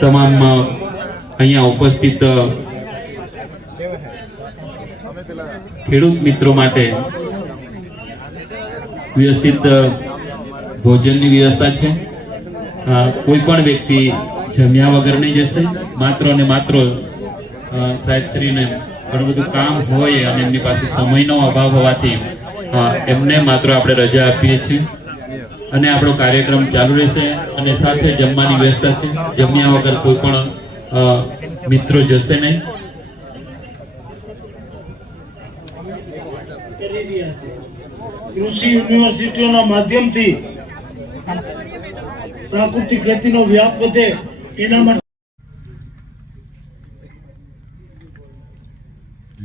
તમામ અહીંયા ઉપસ્થિત ખેડૂત મિત્રો માટે વ્યવસ્થિત ભોજનની વ્યવસ્થા છે. કોઈ પણ વ્યક્તિ જમ્યા વગર નહીં જશે, માત્ર અને માત્ર સાહેબશ્રીને ઘણું બધું કામ હોય અને એમની પાસે સમયનો અભાવ હોવાથી એમને માત્ર આપણે રજા આપીએ છીએ. અને આપણો કાર્યક્રમ ચાલુ રહેશે અને સાથે જમવાની વ્યવસ્થા છે. જમ્યા વગર કોઈ પણ મિત્રો જશે નહીં. કૃષિ યુનિવર્સિટીઓના માધ્યમથી પ્રાકૃતિક ખેતીનો વ્યાપ વધે એના માટે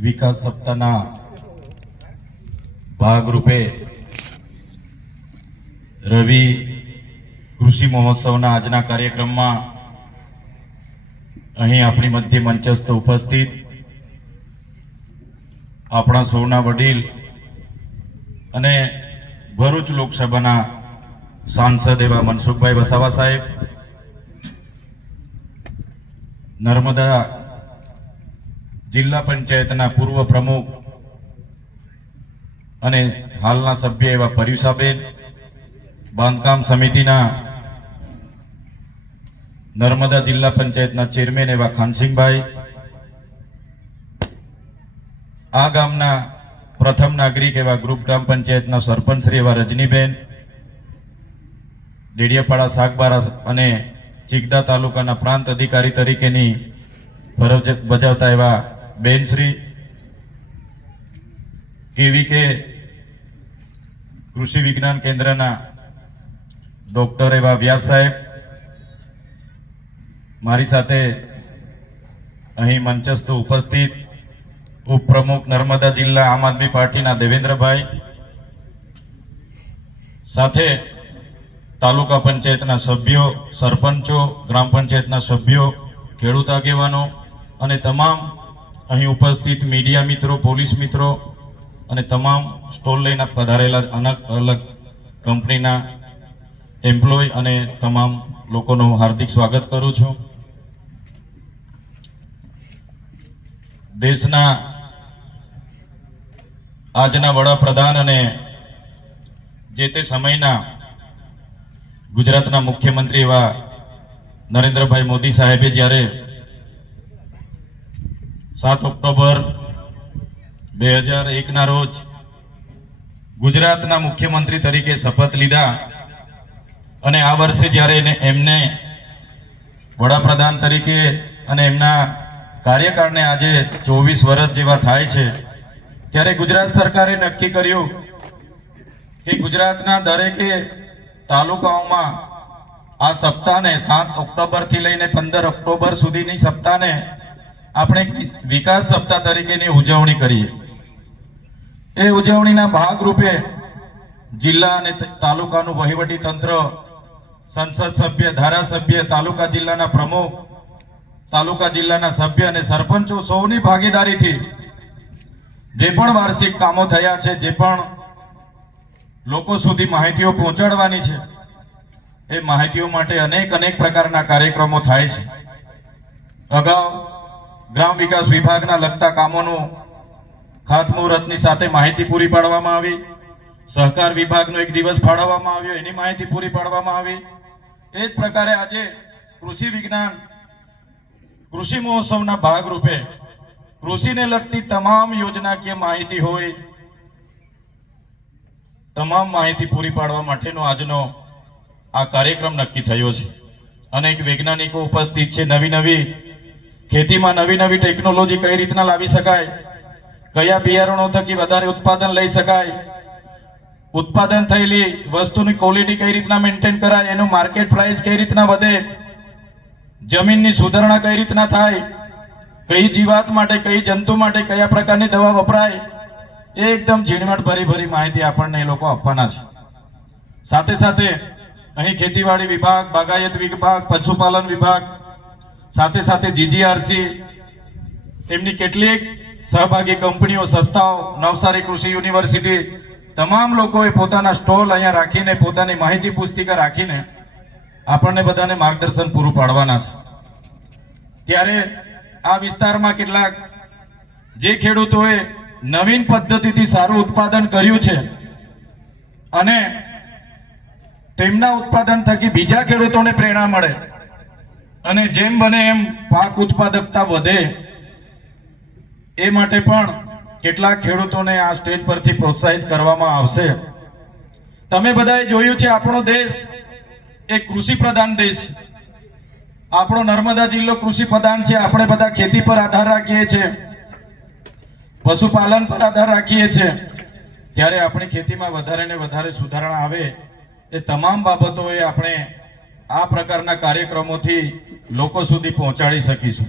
વિકાસ સપ્તાહના ભાગરૂપે રવિ કૃષિ મહોત્સવના આજના કાર્યક્રમમાં અહીં આપણી મધ્ય મંચસ્થ ઉપસ્થિત આપણા સૌના વડીલ અને ભરૂચ લોકસભાના સાંસદ એવા મનસુખભાઈ વસાવા સાહેબ, નર્મદા જિલ્લા પંચાયતના પૂર્વ પ્રમુખ અને હાલના સભ્ય એવા પર્યુષાબેન બાંધકામ સમિતિના નર્મદા જિલ્લા પંચાયતના ચેરમેન એવા ખાનસિંહભાઈ, આ ગામના પ્રથમ નાગરિક એવા ગ્રુપ ગ્રામ પંચાયતના સરપંચ એવા રજનીબેન, ડેડિયાપાડા સાગબારા અને ચિગદા તાલુકાના પ્રાંત અધિકારી તરીકેની ફરજ બજાવતા એવા બેનશ્રી કેવી કે કૃષિ વિજ્ઞાન કેન્દ્રના ડોક્ટર એવા વ્યાસ સાહેબ, મારી સાથે અહીં મંચસ્થ ઉપસ્થિત ઉપપ્રમુખ નર્મદા જિલ્લા આમ આદમી પાર્ટીના દેવેન્દ્રભાઈ, સાથે તાલુકા પંચાયતના સભ્યો, સરપંચો, ગ્રામ પંચાયતના સભ્યો, ખેડૂત આગેવાનો અને તમામ અહીં ઉપસ્થિત મીડિયા મિત્રો, પોલીસ મિત્રો અને તમામ સ્ટોલ લઈને પધારેલા અલગ અલગ કંપનીના એમ્પ્લોય અને તમામ લોકોનું હાર્દિક સ્વાગત કરું છું. દેશના આજના વડાપ્રધાન અને જે તે સમયના ગુજરાતના મુખ્યમંત્રી એવા નરેન્દ્રભાઈ મોદી સાહેબે જ્યારે સાત ઓક્ટોબર બે હજાર એકના રોજ ગુજરાતના મુખ્યમંત્રી તરીકે શપથ લીધા અને આ વર્ષે જ્યારે એમને વડાપ્રધાન તરીકે અને એમના કાર્યકાળને આજે ચોવીસ વર્ષ જેવા થાય છે, ત્યારે ગુજરાત સરકારે નક્કી કર્યું કે ગુજરાતના દરેકે તાલુકાઓમાં આ સપ્તાહને સાત ઓક્ટોબરથી લઈને પંદર ઓક્ટોબર સુધીની સપ્તાહને આપણે વિકાસ સપ્તાહ તરીકેની ઉજવણી કરીએ. એ ઉજવણીના ભાગરૂપે જિલ્લા અને તાલુકાનું વહીવટી તંત્ર, સંસદ સભ્ય, ધારાસભ્ય, તાલુકા જિલ્લાના પ્રમુખ, તાલુકા જિલ્લાના સભ્ય અને સરપંચો સૌની ભાગીદારીથી જે પણ વાર્ષિક કામો થયા છે, જે પણ લોકો સુધી માહિતીઓ પહોંચાડવાની છે, એ માહિતીઓ માટે અનેક અનેક પ્રકારના કાર્યક્રમો થાય છે. અગાઉ ગ્રામ વિકાસ વિભાગના લગતા કામોનું ખાતમુહૂર્તની સાથે માહિતી પૂરી પાડવામાં આવી. સહકાર વિભાગનો એક દિવસ ફાળવવામાં આવ્યો, એની માહિતી પૂરી પાડવામાં આવી. એ જ પ્રકારે આજે કૃષિ વિજ્ઞાન, કૃષિ મહોત્સવના ભાગરૂપે કૃષિને લગતી તમામ યોજનાકીય માહિતી હોય, તમામ માહિતી પૂરી પાડવા માટેનો આજનો આ કાર્યક્રમ નક્કી થયો છે. અનેક વૈજ્ઞાનિકો ઉપસ્થિત છે, નવી નવી ખેતીમાં નવી નવી ટેકનોલોજી કઈ રીતના લાવી શકાય? કયા બિયારણો થકી વધારે ઉત્પાદન લઈ શકાય? ઉત્પાદન થયેલી વસ્તુની ક્વોલિટી કઈ રીતના મેન્ટેન કરાય? એનું માર્કેટ પ્રાઇસ કઈ રીતના વધે? જમીનની સુધારણા કઈ રીતના થાય? કઈ જીવાત માટે, કઈ જંતુ માટે કયા પ્રકારની દવા વપરાય? એ એકદમ ઝીણવટ ભરી ભરી માહિતી આપણને એ લોકો આપવાના છે. સાથે સાથે અહીં ખેતીવાડી વિભાગ, બાગાયત વિભાગ, પશુપાલન વિભાગ સાથે સાથે જીજીઆરસી એમની કેટલીક સહભાગી કંપનીઓ, સંસ્થાઓ, નવસારી કૃષિ યુનિવર્સિટી, તમામ લોકોએ પોતાના સ્ટોલ અહીંયા રાખીને, પોતાની માહિતી પુસ્તિકા રાખીને આપણને બધાને માર્ગદર્શન પૂરું પાડવાના છે. ત્યારે આ વિસ્તારમાં કેટલાક જે ખેડૂતોએ નવીન પદ્ધતિથી સારું ઉત્પાદન કર્યું છે અને તેમના ઉત્પાદન થકી બીજા ખેડૂતોને પ્રેરણા મળે અને જેમ બને એમ પાક ઉત્પાદકતા વધે, એ માટે પણ કેટલાક ખેડૂતોને આ સ્ટેજ પરથી પ્રોત્સાહિત કરવામાં આવશે. તમે બધાએ જોયું છે, આપણો દેશ એ કૃષિ પ્રધાન દેશ આપણો નર્મદા જિલ્લો કૃષિ પ્રધાન છે, આપણે બધા ખેતી પર આધાર રાખીએ છીએ. પશુપાલન પર આધાર રાખીએ છીએ. ત્યારે આપણી ખેતીમાં વધારે ને વધારે સુધારણા આવે, એ તમામ બાબતોએ આપણે આ પ્રકારના કાર્યક્રમોથી લોકો સુધી પહોંચાડી શકીશું.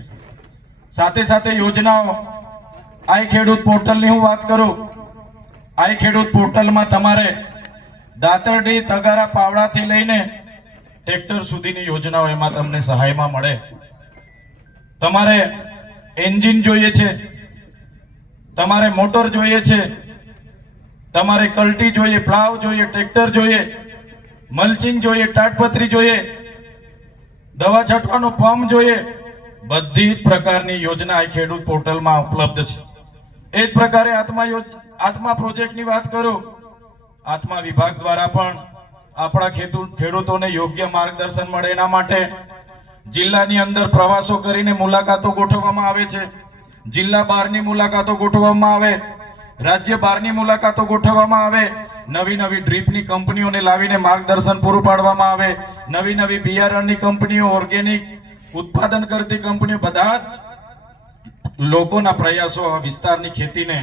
સાથે સાથે યોજનાઓ, આઈ ખેડૂત પોર્ટલની હું વાત કરું, આઈ ખેડૂત પોર્ટલમાં તમારે દાતરડી તગારા પાવડાથી લઈને ટ્રેક્ટર સુધીની યોજનાઓ એમાં તમને સહાયમાં મળે. તમારે એન્જિન જોઈએ છે, તમારે મોટર જોઈએ છે, તમારે કલ્ટી જોઈએ, પ્લાવ જોઈએ, ટ્રેક્ટર જોઈએ મલ્ચિંગ જોઈએ તાટપત્રી જોઈએ, દવા છાંટવાનો પંપ જોઈએ. બધી જ પ્રકારની યોજના આ ખેડૂત પોર્ટલમાં ઉપલબ્ધ છે. એ જ પ્રકારે આત્મા આત્મા પ્રોજેક્ટની વાત કરું. આત્મા વિભાગ દ્વારા પણ આપણા ખેડૂતોને યોગ્ય માર્ગદર્શન મળે એના માટે જિલ્લાની અંદર પ્રવાસો કરીને મુલાકાતો ગોઠવવામાં આવે છે. જિલ્લા બહારની મુલાકાતો ગોઠવવામાં આવે. રાજ્ય બહારની મુલાકાતો ગોઠવવામાં આવે. નવી નવી ડ્રીપની કંપનીઓને લાવીને માર્ગદર્શન પૂરું પાડવામાં આવે. નવી નવી બિયારણની કંપનીઓ, ઓર્ગેનિક ઉત્પાદન કરતી કંપનીઓ, બધા જ લોકોના પ્રયાસો આ વિસ્તારની ખેતીને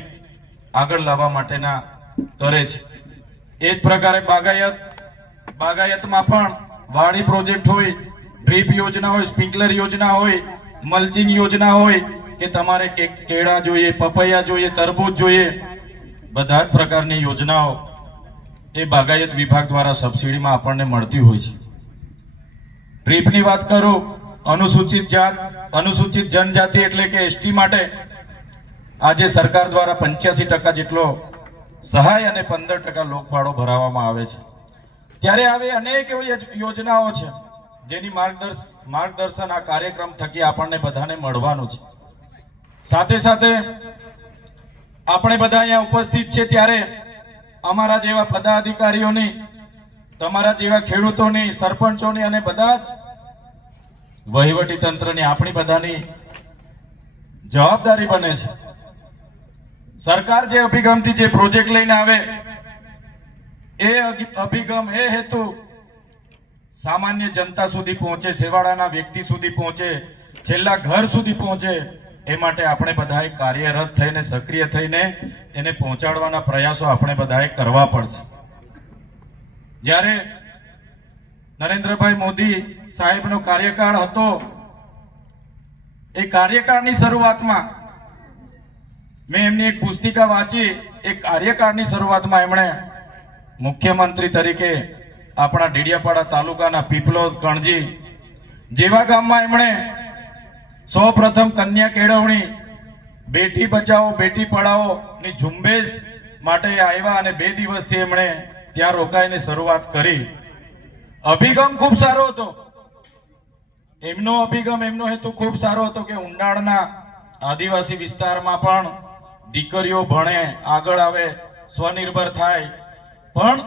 આગળ લાવવા માટેના કરે છે. એ જ પ્રકારે બાગાયત, બાગાયતમાં પણ વાડી પ્રોજેક્ટ હોય, ડ્રીપ યોજના હોય, સ્પ્રિંકલર યોજના હોય, મલ્ચિંગ યોજના હોય, કે તમારે કેળા જોઈએ, પપૈયા જોઈએ, તરબૂચ જોઈએ, બધા જ પ્રકારની યોજનાઓ એ બાગાયત વિભાગ દ્વારા સબસિડીમાં આપણને મળતી હોય છે. ટ્રીપની વાત કરું, અનુસૂચિત જાત, અનુસૂચિત જનજાતિ એટલે કે એસટી માટે આજે સરકાર દ્વારા પંચ્યાસી ટકા જેટલો સહાય અને પંદર ટકા લોકફાળો ભરાવવામાં આવે છે. ત્યારે આવી અનેક એવી યોજનાઓ છે, જેની માર્ગદર્શ, માર્ગદર્શન આ કાર્યક્રમ થકી આપણને બધાને મળવાનું છે. સાથે સાથે આપણે બધા અહીંયા ઉપસ્થિત છે ત્યારે અમારા જેવા પદાધિકારીઓની, તમારા જેવા ખેડૂતોની, સરપંચોની અને બધા જ વહીવટી તંત્રની આપણી બધાની જવાબદારી બને છે. સરકાર જે અભિગમથી જે પ્રોજેક્ટ લઈને આવે, એ અભિગમ, એ હેતુ સામાન્ય જનતા સુધી પહોંચે છેવાડાના વ્યક્તિ સુધી પહોંચે, છેલ્લા ઘર સુધી પહોંચે એ માટે આપણે બધાએ કાર્યરત થઈને, સક્રિય થઈને એને પહોંચાડવાના પ્રયાસો આપણે બધાએ કરવા પડશે. જ્યારે નરેન્દ્રભાઈ મોદી સાહેબનો કાર્યકાળ હતો, એ કાર્યકાળની શરૂઆતમાં મેં એમની એક પુસ્તિકા વાંચી. એ કાર્યકાળની શરૂઆતમાં એમણે મુખ્યમંત્રી તરીકે આપણા ડેડિયાપાડા તાલુકાના પીપલોદ કણજી જેવા ગામમાં એમણે સૌ પ્રથમ કન્યા કેળવણી. બેટી બચાવો, બેટી પઢાઓ ની ઝુંબેશ માટે આવ્યા અને બે દિવસથી એમણે ત્યાં રોકાઈને શરૂઆત કરી. અભિગમ ખૂબ સારો હતો. એમનો અભિગમ, એમનો હેતુ ખૂબ સારો હતો કે ઉંડાળના આદિવાસી વિસ્તારમાં પણ દીકરીઓ ભણે, આગળ આવે, સ્વનિર્ભર થાય. પણ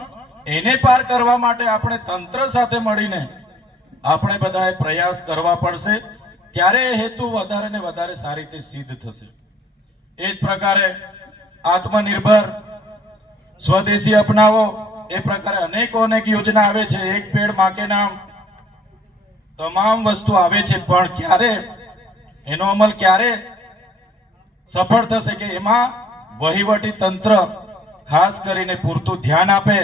એને પાર કરવા માટે આપણે તંત્ર સાથે મળીને આપણે બધાએ પ્રયાસ કરવા પડશે. ત્યારે એ હેતુ વધારે ને વધારે સારી રીતે સિદ્ધ થશે. એ જ પ્રકારે આત્મનિર્ભર સ્વદેશી અપનાવો. એ પ્રકારે અનેકો અનેક યોજના આવે છે. એક પેડ માકે નામ. તમામ વસ્તુ આવે છે. પણ ક્યારે? એનો અમલ ક્યારે? સફળ થશે કે એમાં? વહીવટી તંત્ર ખાસ કરીને પૂરતું ધ્યાન આપે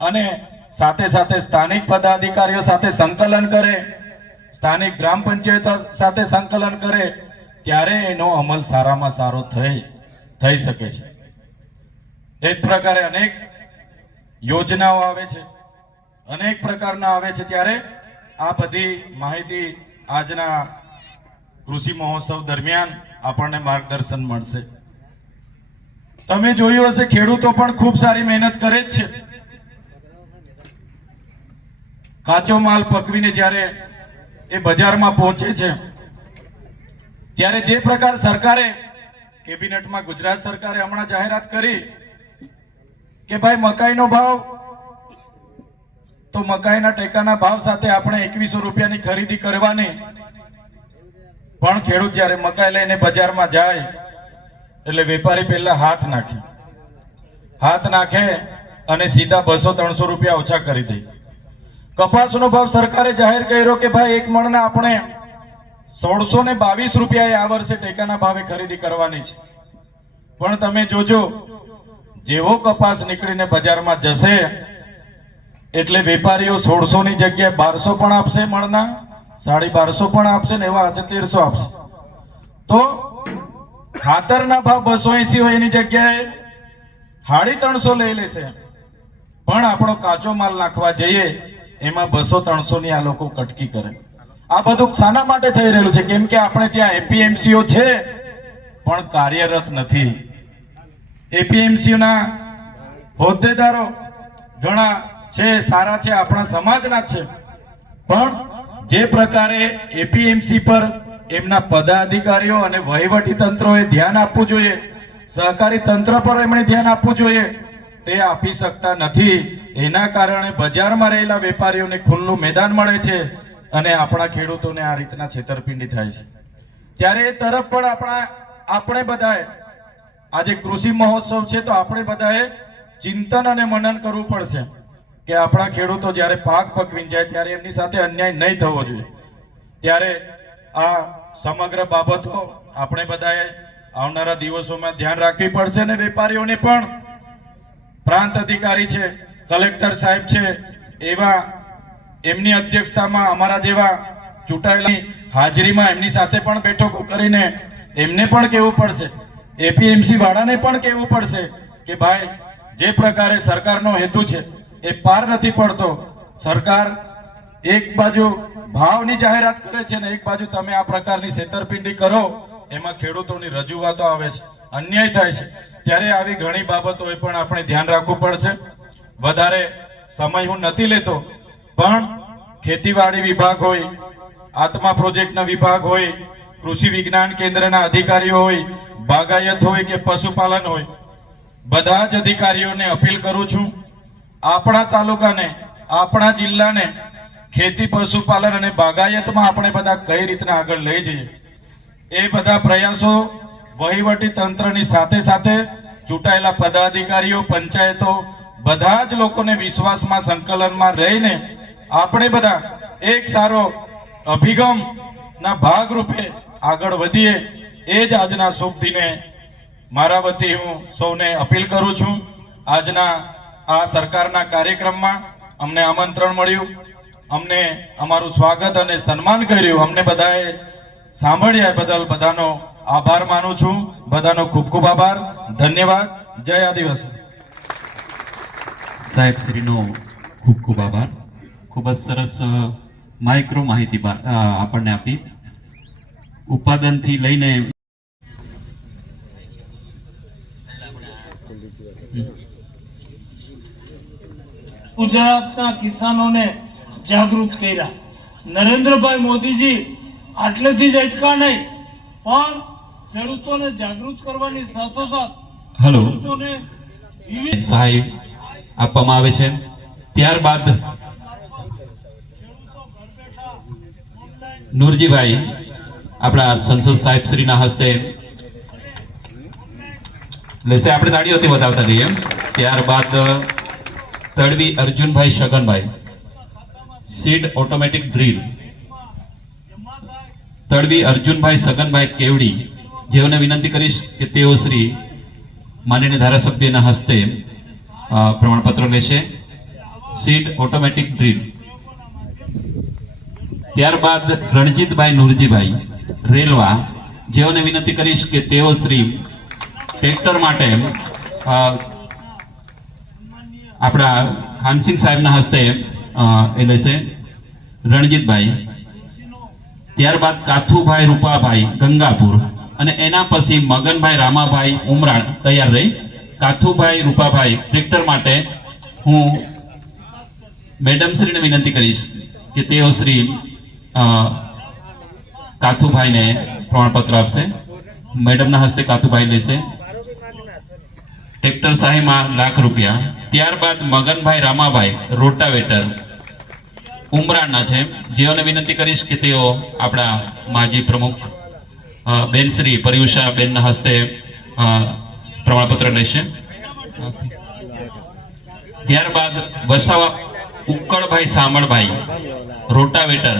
અને સાથે સાથે સ્થાનિક પદાધિકારીઓ સાથે સંકલન કરે. સ્થાનિક ગ્રામ પંચાયત સાથે સંકલન કરે, ત્યારે એનો અમલ સારામાં સારો થઈ થઈ શકે છે. એક પ્રકારે અનેક યોજનાઓ આવે છે. અનેક પ્રકારના આવે છે. ત્યારે આ બધી માહિતી આજના કૃષિ મહોત્સવ દરમિયાન આપણને માર્ગદર્શન મળશે. તમે જોયું હશે, ખેડૂતો પણ ખૂબ સારી મહેનત કરે જ છે. કાચો માલ પકવીને જ્યારે એ બજારમાં પહોંચે છે. ત્યારે જે પ્રકાર સરકારે કેબિનેટમાં ગુજરાત સરકારે હમણાં જાહેરાત કરી કે ભાઈ મકાઈનો ભાવ, તો મકાઈના ટેકાના ભાવ સાથે આપણે એકવીસો રૂપિયાની ખરીદી કરવાની. પણ ખેડૂત જ્યારે મકાઈ લઈને બજારમાં જાય, એટલે વેપારી પહેલા હાથ નાખે. હાથ નાખે અને સીધા બસો, ત્રણસો રૂપિયા ઓછા કરી દે. કપાસનો ભાવ સરકારે જાહેર કર્યો કે ભાઈ એક મણના આપણે સોળસો ને બાવીસ રૂપિયાએ આ વર્ષે ટેકાના ભાવે ખરીદી કરવાની છે. પણ તમે જોજો, જેવો કપાસ નીકળીને બજારમાં જશે, એટલે વેપારીઓ સોળસો ની જગ્યાએ બારસો પણ આપશે મણના, સાડી બારસો પણ આપશે ને એવા હશે તેરસો આપશે. તો ખાતરના ભાવ બસો એસી હોય એની જગ્યાએ સાડી ત્રણસો લઈ લેશે. પણ આપણો કાચો માલ નાખવા જઈએ એમાં બસો ત્રણસો ની આ લોકો કટકી કરે. આ બધું શાના માટે થઈ રહેલું છે? કેમ કે આપણે ત્યાં એપીએમસીઓ છે, પણ કાર્યરત નથી. એપીએમસીઓ ના હોદ્દેદારો ઘણા છે, સારા છે, આપણા સમાજના છે. પણ જે પ્રકારે એપીએમસી પર એમના પદાધિકારીઓ અને વહીવટી તંત્રોએ ધ્યાન આપવું જોઈએ, સહકારી તંત્ર પર એમણે ધ્યાન આપવું જોઈએ તે આપી શકતા નથી. એના કારણે બજારમાં રહેલા વેપારીઓને ખુલ્લું મેદાન મળે છે અને આપણા ખેડૂતોને આ રીતના છેતરપિંડી થાય છે. ત્યારે એ તરફ પણ આપણા, આપણે બધાએ, આજે કૃષિ મહોત્સવ છે તો આપણે બધાએ ચિંતન અને મનન કરવું પડશે કે આપણા ખેડૂતો જ્યારે પાક પકવીને જાય ત્યારે એમની સાથે અન્યાય નહીં થવો જોઈએ. ત્યારે આ સમગ્ર બાબતો આપણે બધાએ આવનારા દિવસોમાં ધ્યાન રાખવી પડશે અને વેપારીઓને પણ. પ્રાંત અધિકારી છે, કલેક્ટર સાહેબ છે, એવા એમની અધ્યક્ષતામાં અમારા જેવા ચૂંટાયેલી હાજરીમાં એમની સાથે પણ બેઠકો કરીને એમને પણ કહેવું પડશે એપીએમસી વાળાને પણ કહેવું પડશે કે ભાઈ, જે પ્રકારે સરકારનો હેતુ છે, એ પાર નથી પડતો. સરકાર એક બાજુ ભાવની જાહેરાત કરે છે ને એક બાજુ તમે આ પ્રકારની છેતરપિંડી કરો, એમાં ખેડૂતોની રજૂઆતો આવે છે, અન્યાય થાય છે. ત્યારે આવી ઘણી બાબતોએ પણ આપણે ધ્યાન રાખવું પડશે. વધારે સમય હું નથી લેતો, પણ ખેતીવાડી વિભાગ હોય, આત્મા પ્રોજેક્ટના વિભાગ હોય, કૃષિ વિજ્ઞાન કેન્દ્રના અધિકારીઓ હોય, બાગાયત હોય કે પશુપાલન હોય, બધા જ અધિકારીઓને અપીલ કરું છું, આપણા તાલુકાને, આપણા જિલ્લાને ખેતી, પશુપાલન અને બાગાયતમાં આપણે બધા કઈ રીતના આગળ લઈ જઈએ. એ બધા પ્રયાસો વહીવટી તંત્રની સાથે સાથે ચૂંટાયેલા પદાધિકારીઓ, પંચાયતો બધા જ લોકોને વિશ્વાસમાં, સંકલનમાં રહીને આપણે બધા એક સારો અભિગમના ભાગરૂપે આગળ વધીએ, એ જ આજના શુભ દિને મારા વતી હું સૌને અપીલ કરું છું. આજના આ સરકારના કાર્યક્રમમાં અમને આમંત્રણ મળ્યું, અમને અમારું સ્વાગત અને સન્માન કર્યું. અમને બધાએ સાંભળ્યા બદલ બધાનો આભાર માનું છું. બધાનો ખૂબ ખૂબ આભાર. ધન્યવાદ. જય આદિવાસી. સાહેબ શ્રીનો ખૂબ ખૂબ આભાર. ખૂબ જ સરસ માઇક્રો માહિતી આપણને આપી. ઉત્પાદનથી લઈને ગુજરાતના કિસાનોને જાગૃત કર્યા. નરેન્દ્રભાઈ મોદીજી આટલેથી જ અટકા નહીં પણ ખેડૂતોને જાગૃત કરવાની સાથોસાથ હલો સહાય આપવામાં આવે છે. ત્યારબાદ નૂરજીભાઈ આપણા સંસદ સાહેબ શ્રીના હસ્તે લેશે આપણે તાળીઓથી બતાવતા જઈએ. ત્યારબાદ Tadvi Arjunbhai Shaganbhai. Seed automatic drill. Tadvi Arjunbhai Saganbhai Kevdi. જેઓને વિનંતી કરીશ કે તેઓ શ્રી માનનીય ધારાસભ્યના હસ્તે પ્રમાણપત્ર લેશે. સીડ ઓટોમેટિક ડ્રીલ ત્યારબાદ રણજીતભાઈ નુરજીભાઈ, રેલવા. જેઓને વિનંતી કરીશ કે તેઓ શ્રી ટ્રેક્ટર માટે આપણા ખાનસિંહ સાહેબના હસ્તે એ લેશે. રણજીતભાઈ. ત્યારબાદ કાથુભાઈ રૂપાભાઈ ગંગાપુર. અને એના પછી મગનભાઈ રામાભાઈ ઉમરાણ તૈયાર રહી. કાથુભાઈ રૂપાભાઈ ટ્રેક્ટર માટે હું મેડમ શ્રીને વિનંતી કરીશ કે તેઓ શ્રી કાથુભાઈને પ્રમાણપત્ર આપશે. મેડમના હસ્તે કાથુભાઈ લેશે. ટ્રેક્ટર સહાયમાં લાખ રૂપિયા. ત્યારબાદ મગનભાઈ રામાભાઈ રોટાવેટર ઉમરાણના છે. જેઓને વિનંતી કરીશ કે તેઓ આપણા માજી પ્રમુખ બેન શ્રી પર્યુષા બેનના હસ્તે પ્રમાણપત્ર લેશે. ત્યારબાદ વસાવા ઉક્કડભાઈ સામળભાઈ, રોટાવેટર,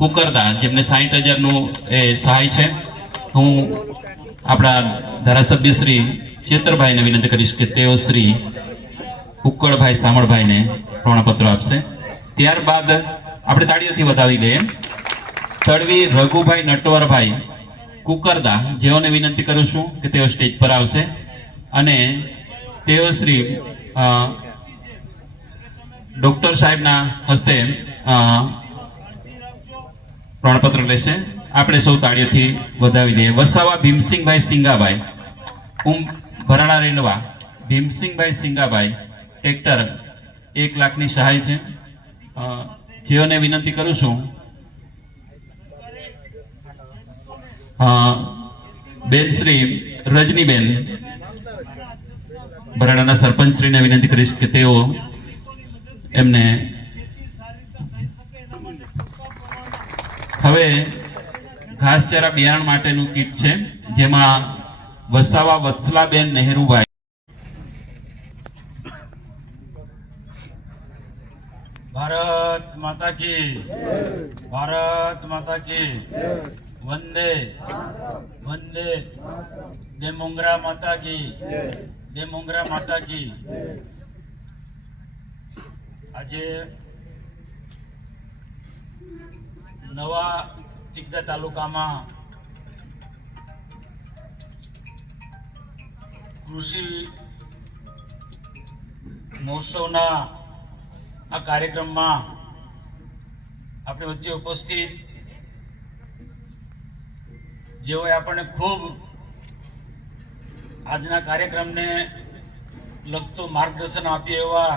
કુકરદા, જેમને સાહીઠ હજારનું એ સહાય છે. હું આપણા ધારાસભ્ય શ્રી ચેતરભાઈને વિનંતી કરીશ કે તેઓ શ્રી ઉક્કડભાઈ સામળભાઈને પ્રમાણપત્ર આપશે. ત્યારબાદ આપણે તાળીઓથી વધાવી લઈએ તળવી રઘુભાઈ નટવરભાઈ કુકરદા જેઓને વિનંતી કરું છું કે તેઓ સ્ટેજ પર આવશે. અને તેઓ શ્રી ડૉક્ટર સાહેબના હસ્તે પ્રમાણપત્ર લેશે. આપણે સૌ તાળીઓથી વધાવી દઈએ. વસાવા ભીમસિંહભાઈ સિંગાભાઈ, ઉમ ભરાડા રેલવા. ભીમસિંહભાઈ સિંગાભાઈ, ટ્રેક્ટર એક લાખની સહાય છે. જેઓને વિનંતી કરું છું બેન શ્રી રજનીબેન, ભરાડાના સરપંચ શ્રીને વિનંતી કરીશ કે તેઓ એમને હવે ઘાસચારા બિયારણ માટેનું કીટ છે, જેમાં વસાવા વત્સલાબેન નહેરુભાઈ. ભારત માતા કી ભારત માતા કી વંદે. વંદે. દે મોંગરા માતાજી. દે મોંગરા માતા આજે નવા ચિગદા તાલુકામાં કૃષિ મહોત્સવના આ કાર્યક્રમમાં આપણી વચ્ચે ઉપસ્થિત જેઓએ આપણને ખૂબ આજના કાર્યક્રમને લગતું માર્ગદર્શન આપ્યું એવા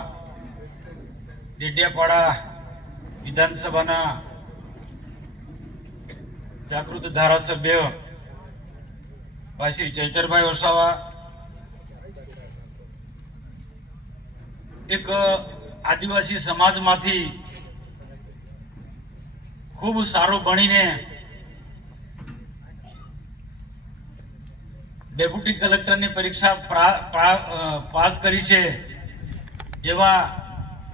ડેડિયાપાડા વિધાનસભાના જાગૃત ધારાસભ્ય ભાઈ શ્રી ચૈતરભાઈ વસાવા એક આદિવાસી સમાજમાંથી ખૂબ સારું ભણીને ડેપ્યુટી કલેક્ટરની પરીક્ષા પ્રા- પ્રા- પાસ કરી છે એવા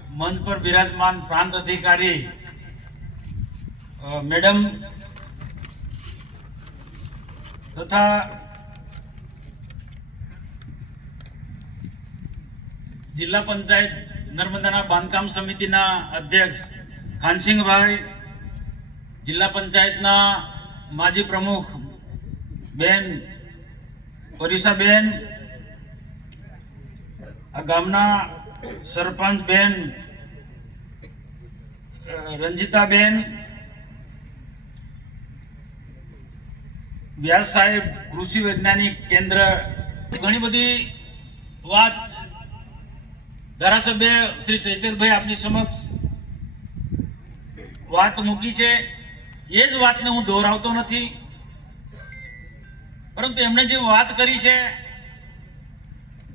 મંચ પર બિરાજમાન પ્રાંત અધિકારી મેડમ તથા જિલ્લા પંચાયત નર્મદાના બાંધકામ સમિતિના અધ્યક્ષ ખાનસિંહભાઈ, જિલ્લા પંચાયતના માજી પ્રમુખ બેન પરીસાબેન આ ગામના સરપંચ બેન રંજીતાબેન, વ્યાસ સાહેબ, કૃષિ વૈજ્ઞાનિક કેન્દ્ર. ઘણી બધી વાત ધારાસભ્ય શ્રી ચૈતરભાઈ આપની સમક્ષ વાત મૂકી છે. એ જ વાતને હું દોહરાવતો નથી. પરંતુ એમણે જે વાત કરી છે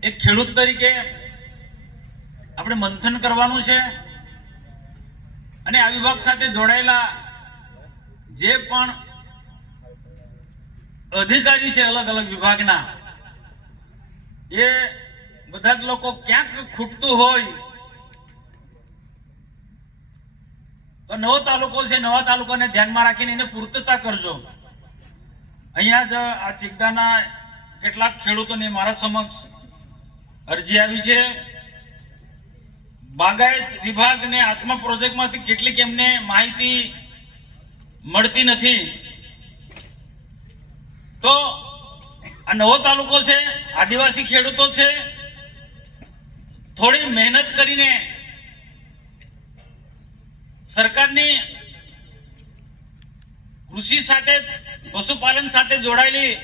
એક ખેડૂત તરીકે આપણે મંથન કરવાનું છે અને આ વિભાગ સાથે જોડાયેલા જે પણ અધિકારી છે અલગ અલગ વિભાગના, એ બધા જ લોકો ક્યાંક ખૂટતું હોય તો નવો તાલુકો છે, નવા તાલુકાને ધ્યાનમાં રાખીને એને પૂર્તતા કરજો. અહીંયા જ આ ચિકદાના કેટલાક ખેડૂતોને મારા સમક્ષ અરજી આવી છે. બાગાયત વિભાગને આત્મા પ્રોજેક્ટમાંથી કેટલીક એમને માહિતી મળતી નથી. તો આ નવો તાલુકો છે, આદિવાસી ખેડૂતો છે. થોડી મહેનત કરીને સરકારની કૃષિ સાથે, પશુપાલન સાથે જોડાયેલી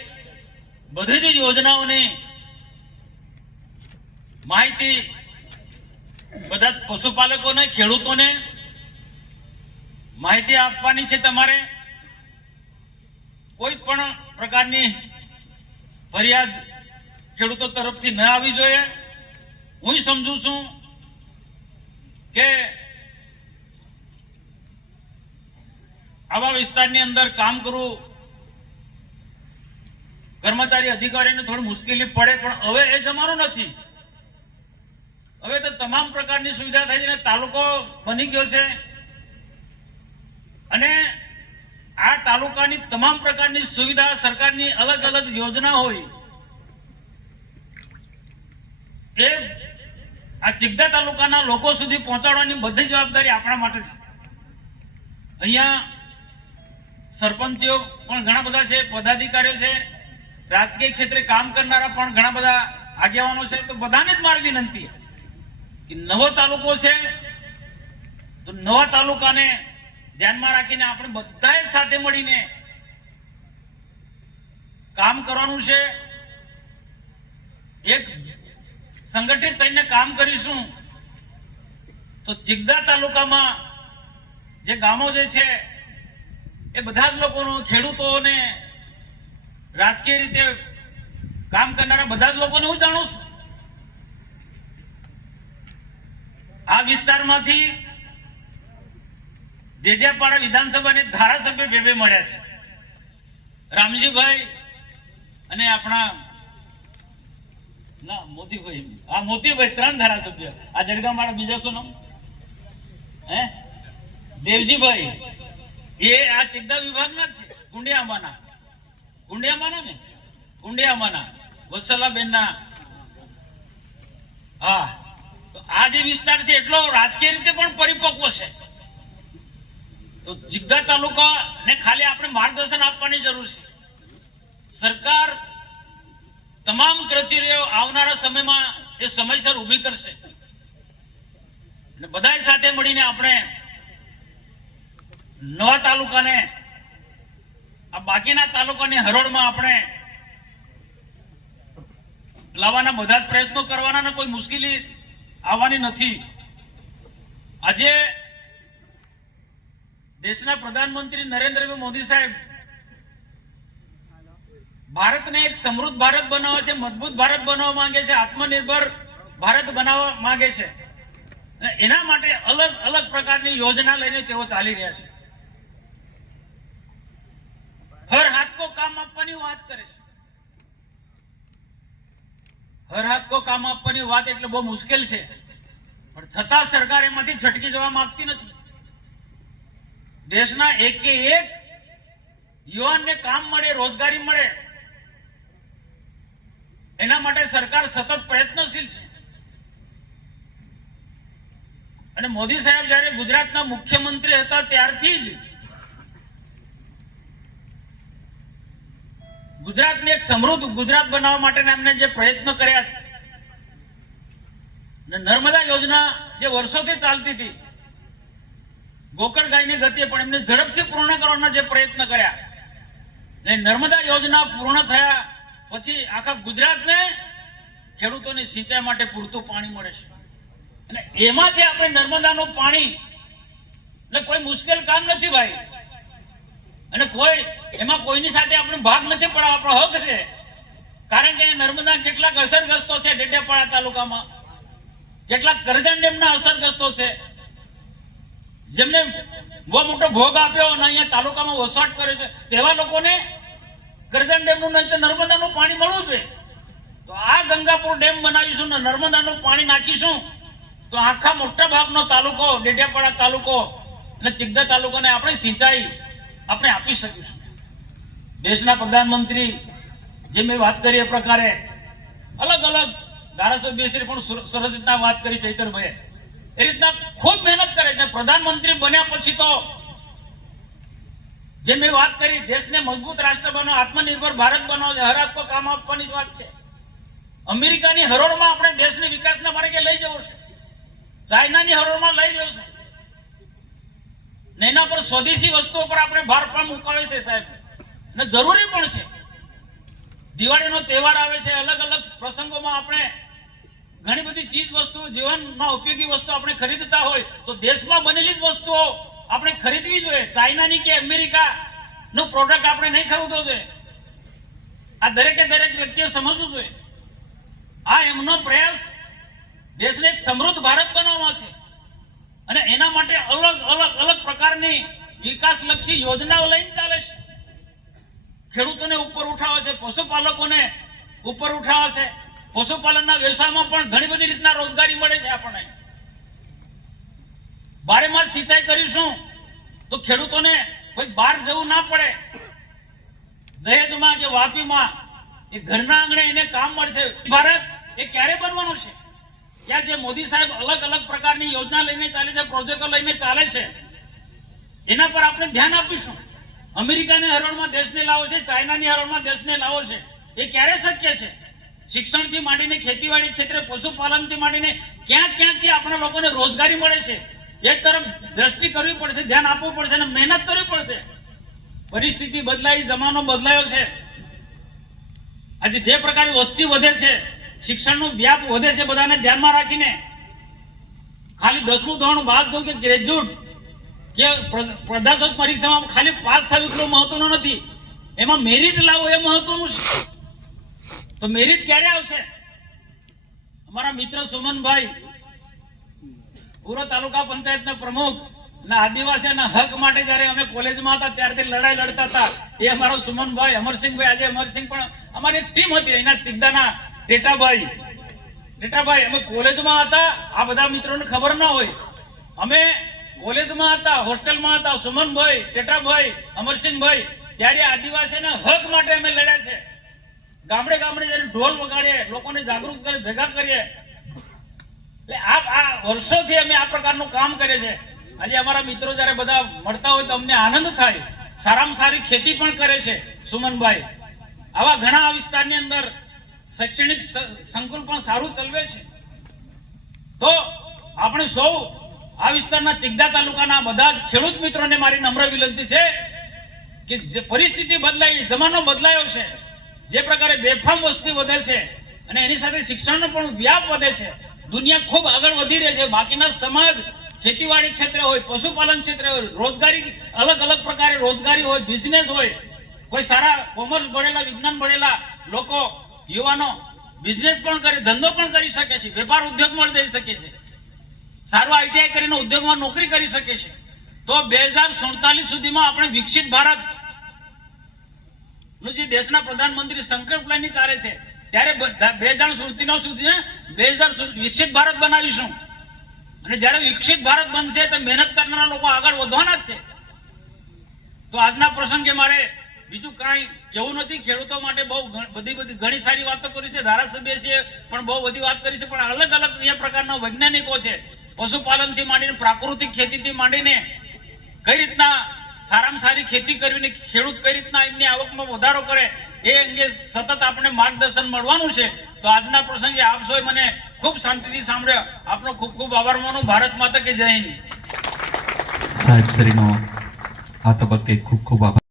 બધી જ યોજનાઓની માહિતી બધા પશુપાલકોને, ખેડૂતોને માહિતી આપવાની છે તમારે. કોઈ પણ પ્રકારની ફરિયાદ ખેડૂતો તરફથી ન આવી જોઈએ. હું સમજુ છું કે આવા વિસ્તારની અંદર કામ કરવું કર્મચારી અધિકારીને થોડી મુશ્કેલી પડે, પણ હવે એ જમાનો નથી. હવે તો તમામ પ્રકારની સુવિધા થઈ છે તાલુકો બની ગયો છે. અને આ તાલુકાની તમામ પ્રકારની સુવિધા, સરકારની અલગ અલગ યોજના હોય, એ આ ચિગદા તાલુકાના લોકો સુધી પહોંચાડવાની બધી જવાબદારી આપણા માટે છે. અહીંયા સરપંચીઓ પણ ઘણા બધા છે, પદાધિકારીઓ છે. રાજકીય ક્ષેત્રે કામ કરનારા પણ ઘણા બધા આગેવાનો છે. તો બધાને જ મારી વિનંતી કે નવો તાલુકો છે, તો નવા તાલુકાને ધ્યાનમાં રાખીને આપણે બધાએ સાથે મળીને કામ કરવાનું છે. એક સંગઠિત થઈને કામ કરીશું તો ચિગદા તાલુકામાં જે ગામો જે છે એ બધા જ લોકોનું, ખેડૂતોને રાજકીય રીતે કામ કરનારા બધા જ લોકોને હું જાણું છું. આ વિસ્તારમાંથી ડેડિયાપાડા વિધાનસભાની ધારાસભ્ય બે બે મળ્યા છે. રામજીભાઈ અને આપણા, ના, મોતીભાઈ આ મોતીભાઈ ત્રણ ધારાસભ્ય. આ જડગામવાળા બીજા શું નામ? હે? દેવજીભાઈ. એ આ ચિદ્દા વિભાગના છે કુંડિયામાના કુંડિયામાના ને? કુંડિયામાના વત્સલાબેનના હા. તો આ જે વિસ્તાર છે, એટલો રાજકીય રીતે પણ પરિપક્વ છે. તો જિગ્દા તાલુકા ને ખાલી આપણે માર્ગદર્શન આપવાની જરૂર છે. સરકાર તમામ કચેરીઓ આવનારા સમયમાં એ સમયસર ઊભી કરશે. અને બધા સાથે મળીને આપણે નવા તાલુકાને, આ બાકીના તાલુકાની હરોળમાં આપણે લાવવાના બધા જ પ્રયત્નો કરવાના ને કોઈ મુશ્કેલી આવવાની નથી. આજે દેશના પ્રધાનમંત્રી નરેન્દ્રભાઈ મોદી સાહેબ ભારતને એક સમૃદ્ધ ભારત બનાવવા છે, મજબૂત ભારત બનાવવા માંગે છે, આત્મનિર્ભર ભારત બનાવવા માંગે છે. એના માટે અલગ અલગ પ્રકારની યોજના લઈને તેઓ ચાલી રહ્યા છે. હર હાથ કામ આપવાની વાત કરે છે. હર હાથ કામ આપવાની વાત એટલે બહુ મુશ્કેલ છે. પણ છતાં સરકાર એમાંથી છટકી જવા માંગતી નથી. દેશના એકે એક યુવાનને કામ મળે, રોજગારી મળે, એના માટે સરકાર સતત પ્રયત્નશીલ છે. અને મોદી સાહેબ જ્યારે ગુજરાતના મુખ્યમંત્રી હતા ત્યારથી જ ગુજરાતને એક સમૃદ્ધ ગુજરાત બનાવવા માટેના એમને જે પ્રયત્ન કર્યા છે. નર્મદા યોજના જે વર્ષોથી ચાલતી હતી, ગોકળ ગાયની ગતિએ પણ એમને ઝડપથી પૂર્ણ કરવાના જે પ્રયત્ન કર્યા. ને નર્મદા યોજના પૂર્ણ થયા પછી આખા ગુજરાતને ખેડૂતોની સિંચાઈ માટે પૂરતું પાણી મળે છે. અને એમાંથી આપણે નર્મદાનું પાણી, એટલે કોઈ મુશ્કેલ કામ નથી ભાઈ. અને કોઈ, એમાં કોઈની સાથે આપણે ભાગ નથી પણ આપણો હક છે. કારણ કે નર્મદા કેટલાક અસરગ્રસ્તો છે ડેડિયાપાડા તાલુકામાં. કેટલાક કરજણ ડેમના અસરગ્રસ્તો છે. જેમને બહુ મોટો ભોગ આપ્યો અને અહીંયા તાલુકામાં વસવાટ કર્યો છે. તેવા લોકોને કરજણ ડેમનું નહીં તો નર્મદાનું પાણી મળવું જોઈએ. તો આ ગંગાપુર ડેમ બનાવીશું ને નર્મદાનું પાણી નાખીશું, તો આખા મોટા ભાગનો તાલુકો ડેડિયાપાડા તાલુકો અને ચિગદા તાલુકાને આપણે સિંચાઈ આપણે આપી શકીશું. દેશના પ્રધાનમંત્રી જે મેં વાત કરી એ પ્રકારે અલગ અલગ ધારાસભ્યશ્રી પણ સરસ રીતના વાત કરી ચૈતરભાઈ એ રીતના ખૂબ મહેનત કરે છે. પ્રધાનમંત્રી બન્યા પછી તો જે મેં વાત કરી, દેશને મજબૂત રાષ્ટ્ર બનાવો આત્મનિર્ભર ભારત બનાવો છે હર આપકો કામ આપવાની વાત છે. અમેરિકાની હરોળમાં આપણે દેશને વિકાસના માર્ગે લઈ જવો છે. ચાઇનાની હરોળમાં લઈ જવું છે. ને એના પર સ્વદેશી વસ્તુઓ પર આપણે ભાર પણ મુકાવે છે સાહેબ. ને જરૂરી પણ છે. દિવાળીનો તહેવાર આવે છે, અલગ અલગ પ્રસંગોમાં આપણે ઘણી બધી ચીજ વસ્તુઓ, જીવનમાં ઉપયોગી વસ્તુ આપણે ખરીદતા હોય તો દેશમાં બનેલી જ વસ્તુઓ આપણે ખરીદવી જોઈએ. ચાઇનાની કે અમેરિકા નો પ્રોડક્ટ આપણે નહીં ખરીદવો જોઈએ. આ દરેકે દરેક વ્યક્તિએ સમજવું જોઈએ. આ એમનો પ્રયાસ દેશને એક સમૃદ્ધ ભારત બનાવવા છે. અને એના માટે અલગ અલગ અલગ પ્રકારની વિકાસલક્ષી યોજનાઓ લઈને ચાલે છે. ખેડૂતોને ઉપર ઉઠાવે છે, પશુપાલકોને ઉપર ઉઠાવે છે. પશુપાલનના વ્યવસાયમાં પણ ઘણી બધી રીતના રોજગારી મળે છે આપણને. બારે માસ સિંચાઈ કરીશું તો ખેડૂતોને કોઈ બહાર જવું ના પડે. દહેજમાં કે વાપીમાં એ ઘરના આંગણે એને કામ મળશે. ભારત એ ક્યારે બનવાનું છે? ત્યાં જે મોદી સાહેબ અલગ અલગ પ્રકારની યોજના લઈને ચાલે છે પ્રોજેક્ટો લઈને ચાલે છે, એના પર આપણે ધ્યાન આપીશું. અમેરિકાની હરોળમાં દેશને લાવો છે, ચાઇનાની હરોળમાં દેશને લાવો છે, એ ક્યારે શક્ય છે? શિક્ષણથી માંડીને ખેતીવાડી ક્ષેત્રે, પશુપાલનથી માંડીને ક્યાં ક્યાંથી આપણા લોકોને રોજગારી મળે છે એક તરફ દ્રષ્ટિ કરવી પડશે, ધ્યાન આપવું પડશે અને મહેનત કરવી પડશે. પરિસ્થિતિ બદલાઈ, જમાનો બદલાયો છે. આજે જે પ્રકારે વસ્તી વધે છે શિક્ષણનો વ્યાપ વધે છે બધાને ધ્યાનમાં રાખીને. ખાલી દસમું ધોરણ બાદ થયું કે ગ્રેજ્યુએટ કે પ્ર- પરીક્ષામાં ખાલી પાસ થવું એટલું મહત્વનું નથી. એમાં મેરિટ લાવો એ મહત્વનું છે. તો મેરિટ ક્યારે આવશે? અમારા મિત્ર સુમનભાઈ પૂર્વ તાલુકા પંચાયતના પ્રમુખ ના આદિવાસીના હક માટે જ્યારે અમે કોલેજમાં હતા, ત્યારથી લડાઈ લડતા હતા. એ અમારો સુમનભાઈ, અમરસિંહભાઈ, આજે અમરસિંહ પણ અમારી ટીમ હતી. એના ચિંતાના ટેટાભાઈ ટેટાભાઈ અમે કોલેજમાં હતા, આ બધા મિત્રોને ખબર ના હોય. અમે કોલેજમાં હતા, હોસ્ટેલમાં હતા, સુમનભાઈ, ટેટાભાઈ, અમરસિંહભાઈ, ત્યારે આદિવાસીના હક માટે અમે લડ્યા છે. ગામડે ગામડે જઈને ઢોલ વગાડીએ, લોકોને જાગૃત કરી, ભેગા કરીએ. એટલે આ આ વર્ષોથી અમે આ પ્રકારનું કામ કરીએ છે આજે અમારા મિત્રો જ્યારે બધા મળતા હોય તો અમને આનંદ થાય. સારામાં સારી ખેતી પણ કરે છે સુમનભાઈ. આવા ઘણા વિસ્તારની અંદર શૈક્ષણિક સંકુલ પણ સારું ચલવે છે. તો આપણે સૌ આ વિસ્તારના ચિગદા તાલુકાના બધા જ ખેડૂત મિત્રોને મારી નમ્ર વિનંતી છે કે જે પરિસ્થિતિ બદલાઈ, જમાનો બદલાયો છે, જે પ્રકારે બેફામ વસ્તી વધે છે અને એની સાથે શિક્ષણનો પણ વ્યાપ વધે છે. દુનિયા ખૂબ આગળ વધી રહી છે. બાકીના સમાજ, ખેતીવાડી ક્ષેત્રે હોય, પશુપાલન ક્ષેત્રે હોય, રોજગારી અલગ અલગ પ્રકારે રોજગારી હોય, બિઝનેસ હોય, કોઈ સારા કોમર્સ ભણેલા, વિજ્ઞાન ભણેલા લોકો યુવાનો બિઝનેસ પણ કરે, ધંધો પણ કરી શકે છે, વેપાર ઉદ્યોગમાં જઈ શકે છે. સારું આઈટીઆઈ કરીને ઉદ્યોગમાં નોકરી કરી શકે છે. તો બે હજાર સુડતાલીસ સુધીમાં આપણે વિકસિત ભારત. નું જે દેશના પ્રધાનમંત્રી સંકલ્પ લઈને તારે છે, ત્યારે બે હજાર સુડતીનો સુધી બે હજાર વિકસિત ભારત બનાવીશું. અને જ્યારે વિકસિત ભારત બનશે તો મહેનત કરનારા લોકો આગળ વધવાના જ છે. તો આજના પ્રસંગે મારે બીજું કાંઈ કેવું નથી, ખેડૂતો માટે બહુ બધી બધી ઘણી સારી વાતો કરી છે, ધારાસભ્ય છે, પણ બહુ બધી વાત કરી છે, પણ અલગ અલગ અહીંયા પ્રકારના વૈજ્ઞાનિકો છે, પશુપાલનથી માંડીને પ્રાકૃતિક ખેતીથી માંડીને કઈ રીતના સારામાં સારી ખેતી કરવીને ખેડૂત કઈ રીતના એમની આવકમાં વધારો કરે, એ અંગે સતત આપણે માર્ગદર્શન મળવાનું છે, તો આજના પ્રસંગે આપ સૌએ મને ખૂબ શાંતિથી સાંભળ્યો. આપનો ખૂબ ખૂબ આભાર માનું. ભારત માતા કે જય હિન્દ. સાહેબ, શ્રીનો આ તબક્કે ખૂબ ખૂબ આભાર.